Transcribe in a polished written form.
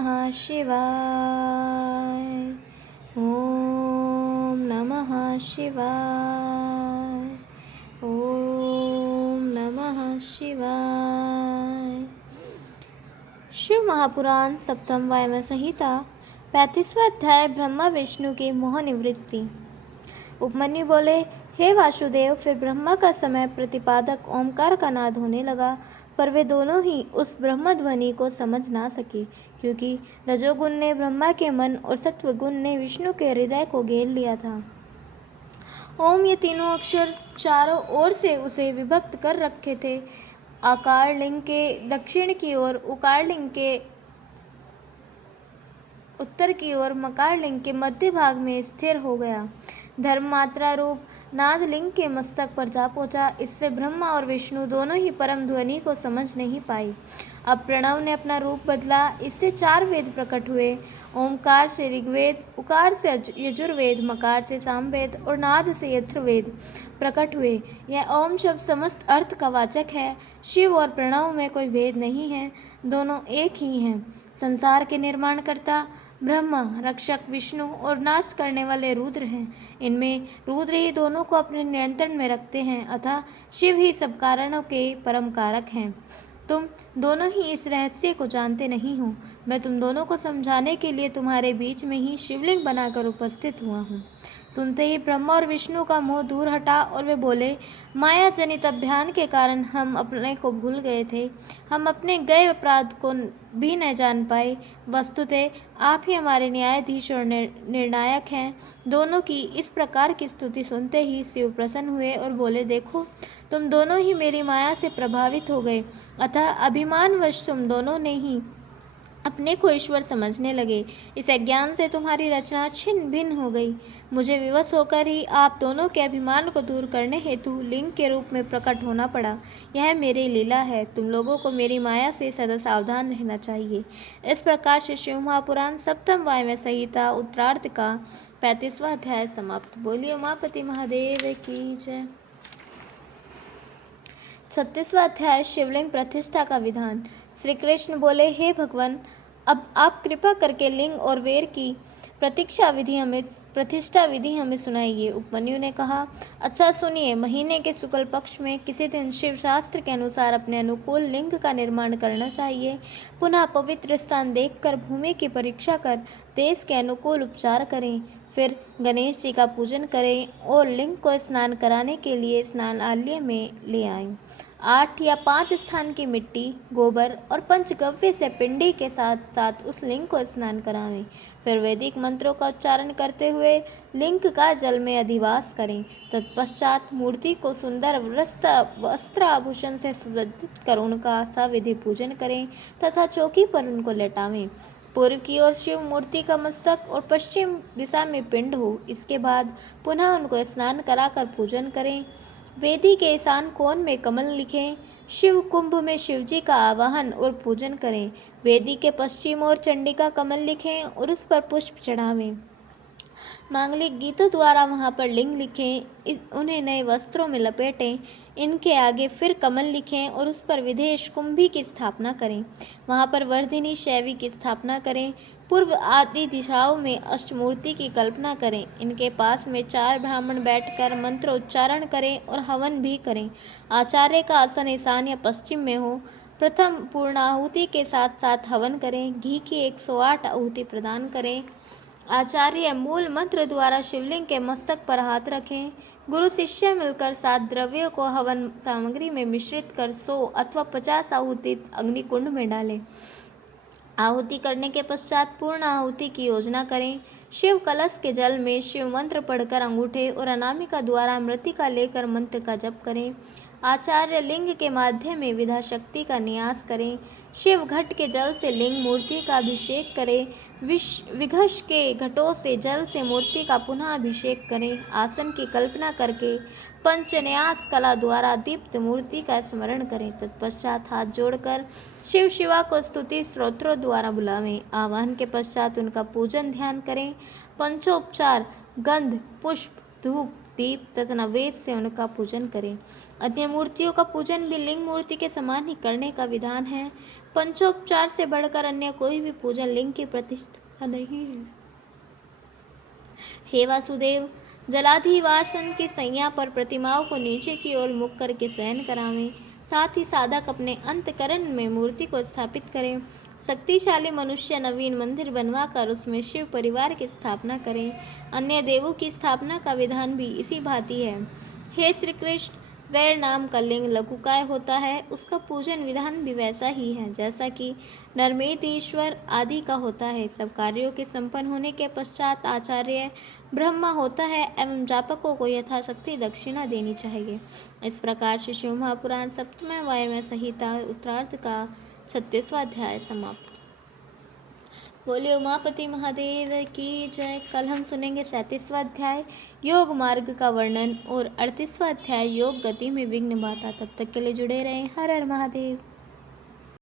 नमः शिवाय। ओम नमः शिवाय। ओम नमः शिवाय। शिव महापुराण सप्तम वायव्य संहिता 35वां अध्याय ब्रह्मा विष्णु की मोह निवृत्ति। उपमन्यु बोले, हे वासुदेव, फिर ब्रह्मा का समय प्रतिपादक ओमकार का नाद होने लगा, पर वे दोनों ही उस ब्रह्म ध्वनि को समझ ना सके, क्योंकि रजोगुण ने ब्रह्मा के मन और सत्वगुण ने विष्णु के हृदय को घेर लिया था। ओम ये तीनों अक्षर चारों ओर से उसे विभक्त कर रखे थे। आकार लिंग के दक्षिण की ओर, उकार लिंग के उत्तर की ओर, मकार लिंग के मध्य भाग में स्थिर हो गया। धर्म मात्रा रूप नाद लिंग के मस्तक पर जा पहुंचा। इससे ब्रह्मा और विष्णु दोनों ही परम ध्वनि को समझ नहीं पाए। अब प्रणव ने अपना रूप बदला। इससे 4 वेद प्रकट हुए। ओमकार से ऋग्वेद, उकार से यजुर्वेद, मकार से सामवेद और नाद से अथर्ववेद प्रकट हुए। यह ओम शब्द समस्त अर्थ का वाचक है। शिव और प्रणव में कोई भेद नहीं है, दोनों एक ही हैं। संसार के निर्माण कर्ता ब्रह्मा, रक्षक विष्णु और नाश करने वाले रुद्र हैं। इनमें रुद्र ही दोनों को अपने नियंत्रण में रखते हैं, अतः शिव ही सब कारणों के परम कारक हैं। तुम दोनों ही इस रहस्य को जानते नहीं हो। मैं तुम दोनों को समझाने के लिए तुम्हारे बीच में ही शिवलिंग बनाकर उपस्थित हुआ हूँ। सुनते ही ब्रह्मा और विष्णु का मोह दूर हटा और वे बोले, माया जनित अभियान के कारण हम अपने को भूल गए थे। हम अपने गए अपराध को भी न जान पाए। वस्तुतः आप ही हमारे न्यायाधीश और निर्णायक हैं। दोनों की इस प्रकार की स्तुति सुनते ही शिव प्रसन्न हुए और बोले, देखो, तुम दोनों ही मेरी माया से प्रभावित हो गए, अतः अभिमानवश तुम दोनों ने ही अपने को ईश्वर समझने लगे। इस अज्ञान से तुम्हारी रचना छिन्न भिन्न हो गई। मुझे विवश होकर ही आप दोनों के अभिमान को दूर करने हेतु लिंग के रूप में प्रकट होना पड़ा। यह मेरी लीला है। तुम लोगों को मेरी माया से सदा सावधान रहना चाहिए। इस प्रकार से शिव महापुराण सप्तम वायव्य संहिता उत्तरार्ध का 35वां अध्याय समाप्त। बोलिए उमापति महादेव की जय। 36वां अध्याय शिवलिंग प्रतिष्ठा का विधान। श्री कृष्ण बोले, हे भगवान, अब आप कृपा करके लिंग और वेर की प्रतिष्ठा विधि हमें सुनाइए। उपमन्यु ने कहा, अच्छा सुनिए। महीने के शुक्ल पक्ष में किसी दिन शिव शास्त्र के अनुसार अपने अनुकूल लिंग का निर्माण करना चाहिए। पुनः पवित्र स्थान देखकर भूमि की परीक्षा कर देश के अनुकूल उपचार करें। फिर गणेश जी का पूजन करें और लिंग को स्नान कराने के लिए स्नानालय में ले आएं। 8 या 5 स्थान की मिट्टी, गोबर और पंचगव्य से पिंडी के साथ साथ उस लिंग को स्नान करावें। फिर वैदिक मंत्रों का उच्चारण करते हुए लिंग का जल में अधिवास करें। तत्पश्चात मूर्ति को सुंदर वस्त्र आभूषण से सुसज्जित कर उनका सविधि पूजन करें तथा चौकी पर उनको लेटावें। पूर्व की ओर शिव मूर्ति का मस्तक और पश्चिम दिशा में पिंड हो। इसके बाद पुनः उनको स्नान कराकर पूजन करें। वेदी के ईशान कोण में कमल लिखें। शिव कुंभ में शिव जी का आवाहन और पूजन करें। वेदी के पश्चिम ओर चंडिका कमल लिखें और उस पर पुष्प चढ़ावें। मांगलिक गीतों द्वारा वहां पर लिंग लिखें, उन्हें नए वस्त्रों में लपेटें। इनके आगे फिर कमल लिखें और उस पर विदेश कुंभी की स्थापना करें। वहां पर वर्धिनी शैवी की स्थापना करें। पूर्व आदि दिशाओं में अष्टमूर्ति की कल्पना करें। इनके पास में 4 ब्राह्मण बैठकर मंत्रोच्चारण करें और हवन भी करें। आचार्य का आसन ईशान या पश्चिम में हो। प्रथम पूर्ण आहुति के साथ साथ हवन करें। घी की 108 आहुति प्रदान करें। आचार्य मूल मंत्र द्वारा शिवलिंग के मस्तक पर हाथ रखें। गुरु शिष्य मिलकर 7 द्रव्यों को हवन सामग्री में मिश्रित कर 100 अथवा 50 आहुति अग्निकुंड में डालें। आहुति करने के पश्चात पूर्ण आहुति की योजना करें। शिव कलश के जल में शिव मंत्र पढ़कर अंगूठे और अनामिका द्वारा मृतिका लेकर मंत्र का जप करें। आचार्य लिंग के माध्यम में विधा शक्ति का न्यास करें। शिव घट के जल से लिंग मूर्ति का अभिषेक करें। विघष के घटों से जल से मूर्ति का पुनः अभिषेक करें। आसन की कल्पना करके पंचन्यास कला द्वारा दीप्त मूर्ति का स्मरण करें। तत्पश्चात हाथ जोड़कर शिव शिवा को स्तुति स्तोत्रों द्वारा बुलावें। आवाहन के पश्चात उनका पूजन ध्यान करें। पंचोपचार गंध, पुष्प, धूप, दीप तथा नैवेद्य से उनका पूजन करें। अन्य मूर्तियों का पूजन भी लिंग मूर्ति के समान ही करने का विधान है। पंचोपचार से बढ़कर अन्य कोई भी पूजन लिंग की प्रतिष्ठा नहीं है। हे वासुदेव, जलाधिवासन की सैया पर प्रतिमाओं को नीचे की ओर मुख करके शयन करावें। साथ ही साधक अपने अंतकरण में मूर्ति को स्थापित करें। शक्तिशाली मनुष्य नवीन मंदिर बनवाकर उसमें शिव परिवार की स्थापना करें। अन्य देवों की स्थापना का विधान भी इसी भांति है। हे श्री कृष्ण, वैर नाम का लिंग लघुकाय होता है, उसका पूजन विधान भी वैसा ही है जैसा कि नरमेधीश्वर आदि का होता है। सब कार्यों के संपन्न होने के पश्चात आचार्य ब्रह्मा होता है एवं जापकों को यथाशक्ति दक्षिणा देनी चाहिए। इस प्रकार से शिव महापुराण सप्तम वायव्य संहिता उत्तरार्ध का 36वां अध्याय समाप्त। बोलिए उमापति महादेव की जय। कल हम सुनेंगे 37वां अध्याय योग मार्ग का वर्णन और 38वां अध्याय योग गति में विघ्न बाधा। तब तक के लिए जुड़े रहें। हर हर महादेव।